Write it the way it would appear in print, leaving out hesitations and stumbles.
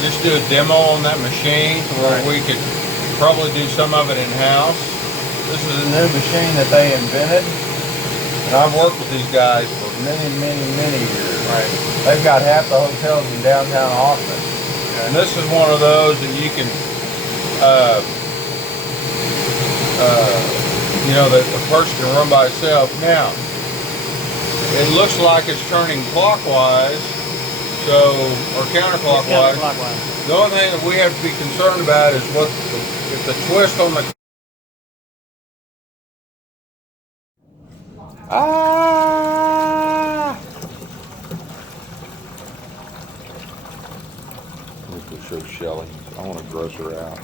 and just do a demo on that machine where we could probably do some of it in-house. This is a new machine that they invented, and I've worked with these guys for many years. Right. They've got half the hotels in downtown Austin. And this is one of those that you can, you know, that a person can run by itself. Now, it looks like it's turning clockwise, so, or counterclockwise. The only thing that we have to be concerned about is what, if the twist on the Let me show Shelly. I want to gross her out.